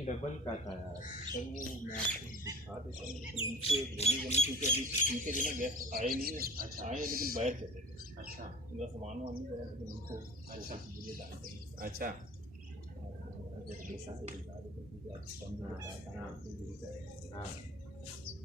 Rating double का था यार। सर वो मैं आपको दिखा देता हूँ, उनसे बोली बनी क्योंकि अभी उनके जो ना गेस्ट आए नहीं है। अच्छा। आए लेकिन बाहर चले गए। अच्छा उनका सामान वामान नहीं करा लेकिन उनको अच्छा मुझे जानते हैं। अच्छा। अगर जैसा से बता देते कि आप कम हाँ हाँ हाँ।